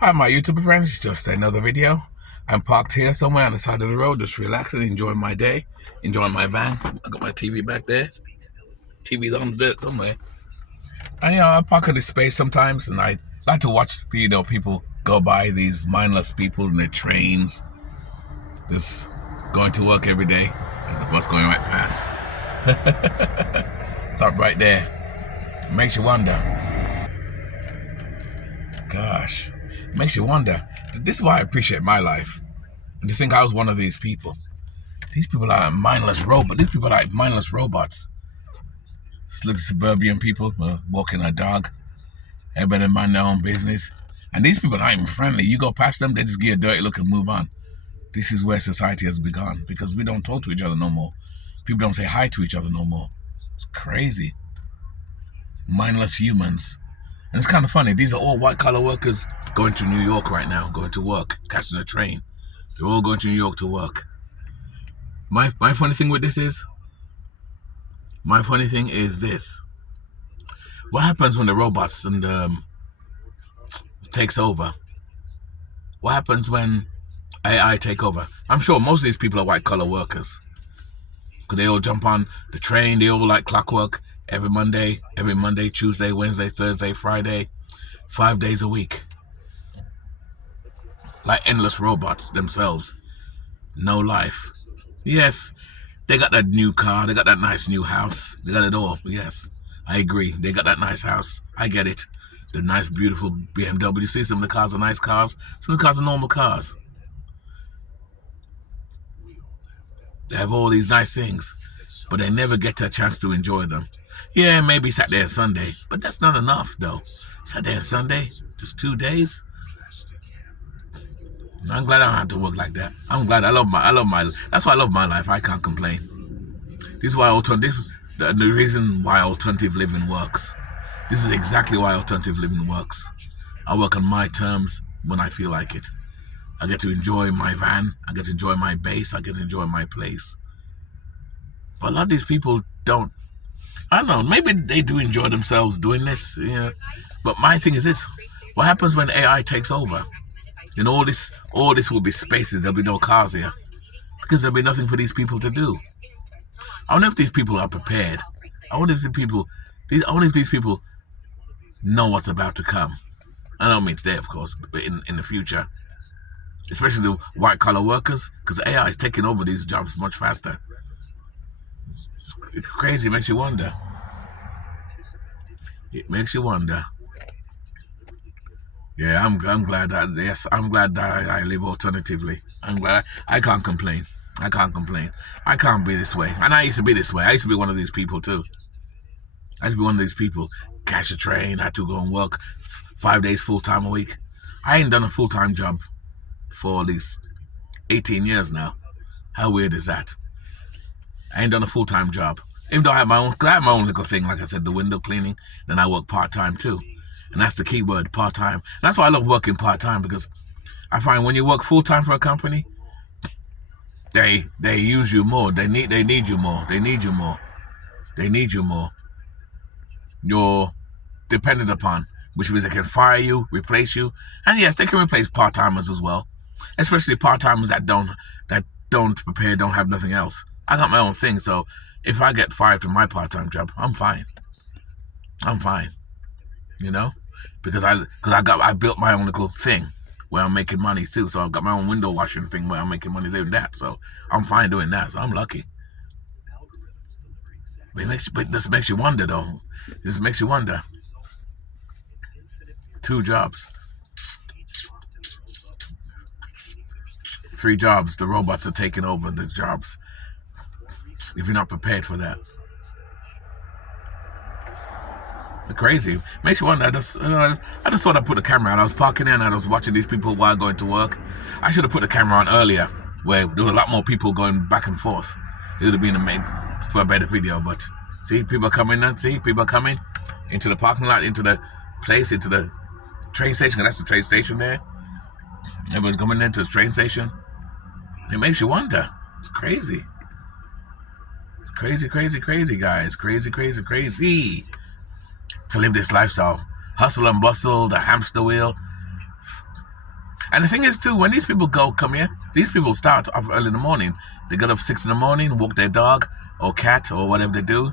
Hi my YouTube friends, it's just another video. I'm parked here somewhere on the side of the road, just relaxing, enjoying my day, enjoying my van. I got my TV back there. TV's on there somewhere. And I park in this space sometimes and I like to watch people go by, these mindless people in their trains, just going to work every day. There's a bus going right past. Stop right there. It makes you wonder. Gosh. It makes you wonder. This is why I appreciate my life. And to think I was one of these people. These people are mindless robots. These people are like mindless robots. Just little suburban people walking a dog. Everybody mind their own business. And these people aren't even friendly. You go past them, they just give you a dirty look and move on. This is where society has begun. Because we don't talk to each other no more. People don't say hi to each other no more. It's crazy. Mindless humans. And it's kind of funny. These are all white-collar workers going to New York right now, going to work, catching a train. They're all going to New York to work. My funny thing with this is, this. What happens when the robots and takes over? What happens when AI take over? I'm sure most of these people are white-collar workers. Because they all jump on the train, they all like clockwork. Every Monday, Tuesday, Wednesday, Thursday, Friday, 5 days a week. Like endless robots themselves. No life. Yes, they got that new car, they got that nice new house. They got it all, yes. I agree, they got that nice house. I get it. The nice, beautiful BMW. See, some of the cars are nice cars. Some of the cars are normal cars. They have all these nice things, but they never get a chance to enjoy them. Yeah, maybe Saturday and Sunday, but that's not enough, though. Saturday and Sunday, just 2 days. I'm glad I don't have to work like that. I'm glad. That's why I love my life. I can't complain. This is why the reason why alternative living works. This is exactly why alternative living works. I work on my terms when I feel like it. I get to enjoy my van. I get to enjoy my base. I get to enjoy my place. But a lot of these people don't. I don't know, maybe they do enjoy themselves doing this, yeah. But my thing is this, what happens when AI takes over? And all this will be spaces, there'll be no cars here. Because there'll be nothing for these people to do. I wonder if these people are prepared. I wonder if these people know what's about to come. I don't mean today, of course, but in the future. Especially the white-collar workers, because AI is taking over these jobs much faster. It's crazy, it makes you wonder. It makes you wonder. Yeah, I'm glad that, yes, I'm glad that I live alternatively. I'm glad. I can't complain. I can't be this way. And I used to be this way. I used to be one of these people too. I used to be one of these people. Catch a train, I had to go and work 5 days full-time a week. I ain't done a full-time job for at least 18 years now. How weird is that? I ain't done a full-time job. Even though I have my own little thing, like I said, the window cleaning, then I work part-time too. And that's the key word, part-time. And that's why I love working part-time, because I find when you work full-time for a company, they use you more. They need you more. They need you more. You're dependent upon, which means they can fire you, replace you. And yes, they can replace part-timers as well. Especially part-timers that don't prepare, don't have nothing else. I got my own thing, so if I get fired from my part-time job, I'm fine. You know, because I built my own little thing where I'm making money too. So I've got my own window washing thing where I'm making money doing that. So I'm fine doing that. So I'm lucky. But this makes you wonder, though. This makes you wonder. 2 jobs. 3 jobs. The robots are taking over the jobs. If you're not prepared for that. Crazy. Makes you wonder. I just thought I'd put the camera on. I was parking in and I was watching these people while going to work. I should have put the camera on earlier, where there were a lot more people going back and forth. It would have been for a better video, but see, people are coming in. See, people are coming into the parking lot, into the place, into the train station. That's the train station there. Everyone's coming into the train station. It makes you wonder. It's crazy. It's crazy, guys. Crazy. To live this lifestyle. Hustle and bustle, the hamster wheel. And the thing is too, when these people come here, these people start off early in the morning. They get up 6 in the morning, walk their dog or cat or whatever they do,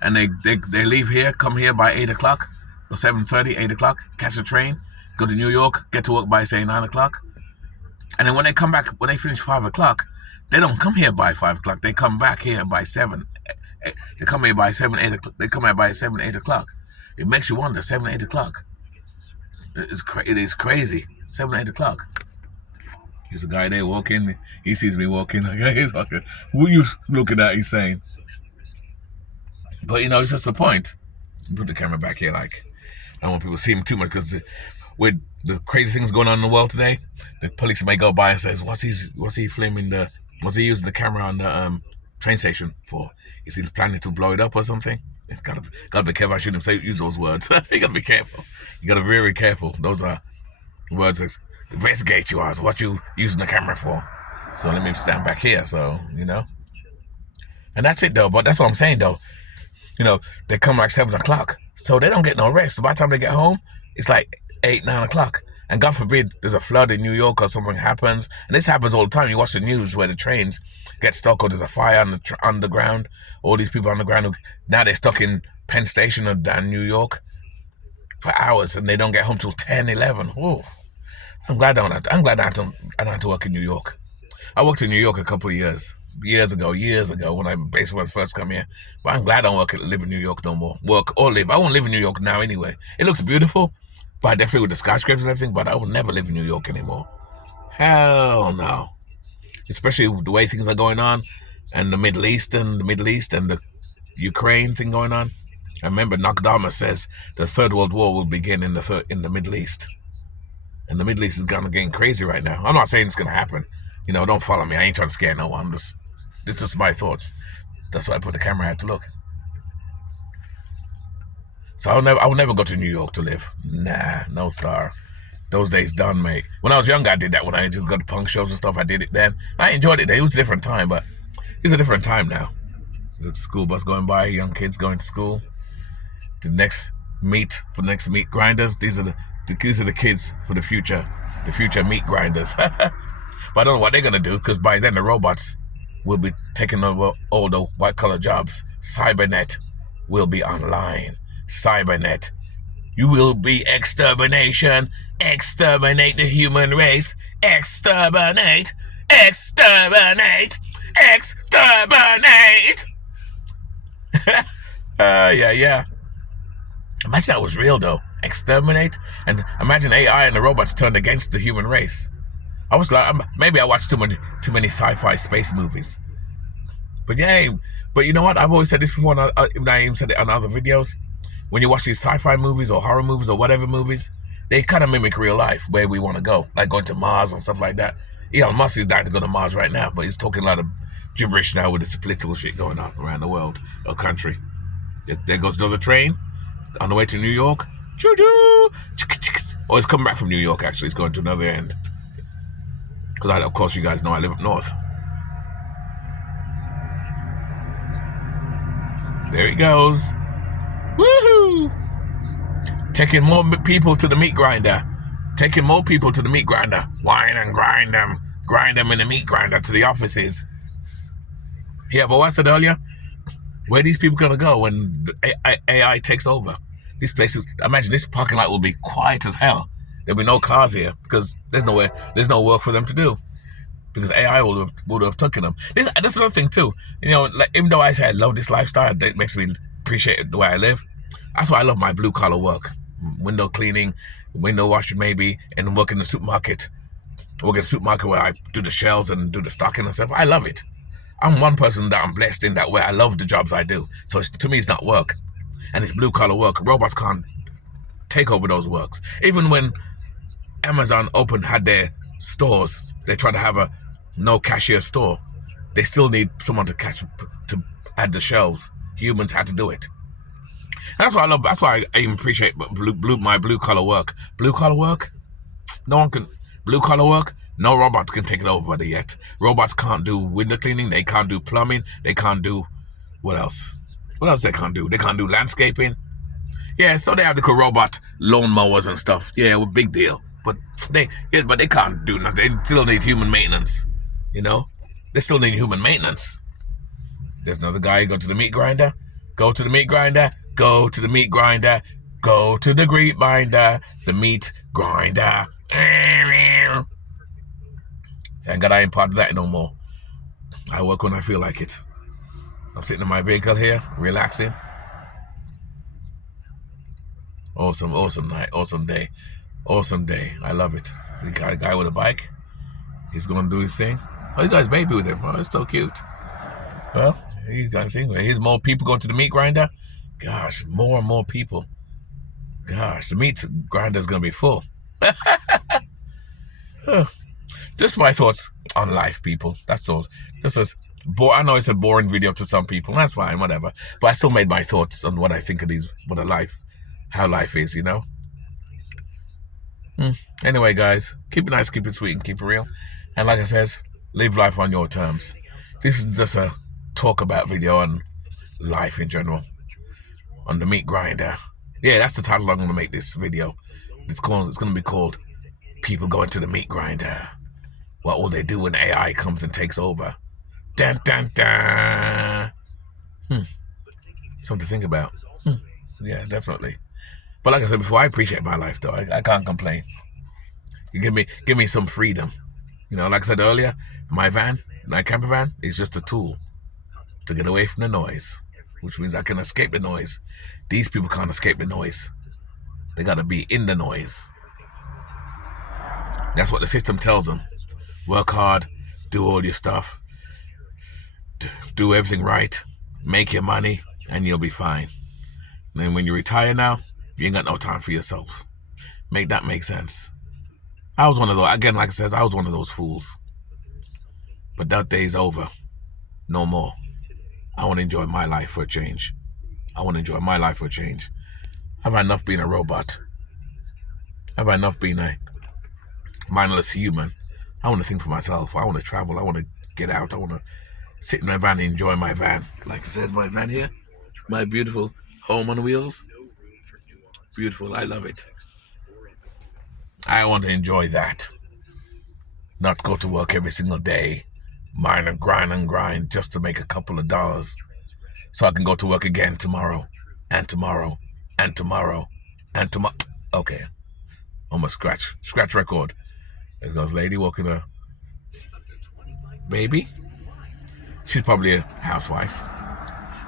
and they leave here, come here by 8 o'clock or 7:30, 8 o'clock, catch a train, go to New York, get to work by say 9 o'clock, and then when they come back, when they finish 5 o'clock, they don't come here by 5 o'clock. They come back here by 7. They come here by 7, 8 o'clock. They come here by 7, 8 o'clock. It makes you wonder. 7, 8 o'clock. It is crazy. 7, 8 o'clock. There's a guy there walking. He sees me walking. He's walking. What are you looking at? He's saying. But you know, it's just the point. Put the camera back here. Like, I don't want people to see him too much because with the crazy things going on in the world today, the police may go by and says, "What's he filming the? What's he using the camera on the train station for? Is he planning to blow it up or something?" Gotta be careful. I shouldn't use those words. You gotta be careful. You gotta be very careful. Those are words that investigate you as what you using the camera for. So let me stand back here. So you know, and that's it though. But that's what I'm saying though. You know, they come like 7 o'clock, so they don't get no rest. So by the time they get home, it's like 8, 9 o'clock. And God forbid there's a flood in New York or something happens. And this happens all the time. You watch the news where the trains get stuck or there's a fire on the underground. All these people on the ground, now they're stuck in Penn Station or down New York for hours and they don't get home till 10, 11. Oh, I'm glad I don't have to work in New York. I worked in New York a couple of years ago when I basically first come here. But I'm glad I don't live in New York no more. Work or live. I won't live in New York now anyway. It looks beautiful, but definitely with the skyscrapers and everything, but I will never live in New York anymore. Hell no. Especially the way things are going on and the Middle East and the Ukraine thing going on. I remember Nostradamus says the Third World War will begin in the Middle East. And the Middle East is getting crazy right now. I'm not saying it's going to happen. You know, don't follow me. I ain't trying to scare no one. This is just my thoughts. That's why I put the camera out to look. So I will never go to New York to live. Nah, no star. Those days done, mate. When I was young, I did that. When I used to go to punk shows and stuff, I did it then. I enjoyed it then. It was a different time, but it's a different time now. There's a school bus going by, young kids going to school. The next meat grinders. These are the kids for the future meat grinders. But I don't know what they're gonna do because by then the robots will be taking over all the white collar jobs. Cybernet will be online. Cybernet. You will be extermination. Exterminate the human race. Exterminate. Exterminate. Exterminate. Yeah. Imagine that was real though. Exterminate. And imagine AI and the robots turned against the human race. I was like, maybe I watched too many sci-fi space movies. But yeah, but you know what? I've always said this before, and I even said it on other videos. When you watch these sci-fi movies or horror movies or whatever movies, they kind of mimic real life, where we want to go, like going to Mars and stuff like that. Elon Musk is dying to go to Mars right now, but he's talking a lot of gibberish now with this political shit going on around the world or country. There goes another train on the way to New York. Choo-choo! Oh, he's coming back from New York, actually. He's going to another end. Because, of course, you guys know I live up north. There he goes. Woohoo! Taking more people to the meat grinder. Taking more people to the meat grinder. Wine and grind them. Grind them in the meat grinder to the offices. Yeah, but what I said earlier, where are these people going to go when AI takes over? These places, imagine this parking lot will be quiet as hell. There'll be no cars here because there's no work for them to do because AI would have taken them. That's another thing too. You know, like even though I say I love this lifestyle, it makes me appreciate the way I live. That's why I love my blue collar work, window cleaning, window washing maybe, and work in the supermarket. Work in the supermarket where I do the shelves and do the stocking and stuff. I love it. I'm one person that I'm blessed in that way. I love the jobs I do. So to me, it's not work, and it's blue collar work. Robots can't take over those works. Even when Amazon had their stores, they tried to have a no cashier store. They still need someone to add the shelves. Humans had to do it. And that's what I love. That's why I even appreciate my blue collar work. Blue collar work, no one can. Blue collar work, no robot can take it over yet. Robots can't do window cleaning. They can't do plumbing. They can't do what else? What else they can't do? They can't do landscaping. Yeah, so they have the robot lawn mowers and stuff. Yeah, well, big deal. but they can't do nothing. They still need human maintenance. You know, they still need human maintenance. There's another guy. Go to the meat grinder. Go to the meat grinder. Go to the meat grinder. Go to the meat grinder. The meat grinder. Thank God I ain't part of that no more. I work when I feel like it. I'm sitting in my vehicle here, relaxing. Awesome night, awesome day. Awesome day. I love it. We got a guy with a bike. He's going to do his thing. Oh, you guys baby with him. Oh, it's so cute. Well, you guys see, here's more people going to the meat grinder. Gosh, more and more people. Gosh, the meat grinder is going to be full. Just my thoughts on life, people. That's all. I know it's a boring video to some people. That's fine, whatever. But I still made my thoughts on what I think of how life is, you know. Anyway, guys, keep it nice, keep it sweet, and keep it real. And like I says, live life on your terms. This is just a talk about video on life in general. On the meat grinder. Yeah, that's the title I'm going to make this video. It's going to be called People Going to the Meat Grinder. What will they do when AI comes and takes over? Dun, dun, dun. Something to think about. Yeah, definitely. But like I said before, I appreciate my life, though. I can't complain. You give me some freedom. You know, like I said earlier, my camper van, is just a tool to get away from the noise, which means I can escape the noise. These people can't escape the noise. They got to be in the noise. That's what the system tells them. Work hard, do all your stuff, do everything right, make your money, and you'll be fine. And then when you retire now, you ain't got no time for yourself. Make that make sense. I was one of those, again, like I said, I was one of those fools. But that day's over. No more. I want to enjoy my life for a change. I've had enough being a robot. I've had enough being a mindless human. I want to think for myself. I want to travel. I want to get out. I want to sit in my van and enjoy my van. Like it says, my van here. My beautiful home on wheels. Beautiful. I love it. I want to enjoy that. Not go to work every single day. Mine and grind just to make a couple of dollars. So I can go to work again tomorrow. And tomorrow. And tomorrow. And tomorrow. Okay. Almost scratch record. There goes lady walking her baby. She's probably a housewife.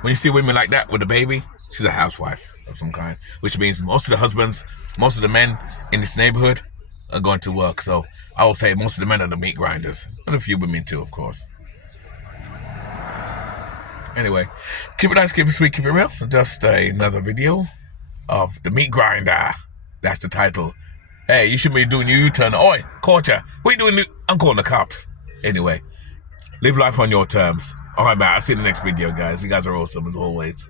When you see women like that with a baby, she's a housewife of some kind. Which means most of the men in this neighborhood are going to work. So I will say most of the men are the meat grinders. And a few women too, of course. Anyway, keep it nice, keep it sweet, keep it real. Just another video of the meat grinder. That's the title. Hey, you should be doing your U-turn. Oi, Corcher, what are you doing? I'm calling the cops. Anyway, live life on your terms. All right, man. I'll see you in the next video, guys. You guys are awesome as always.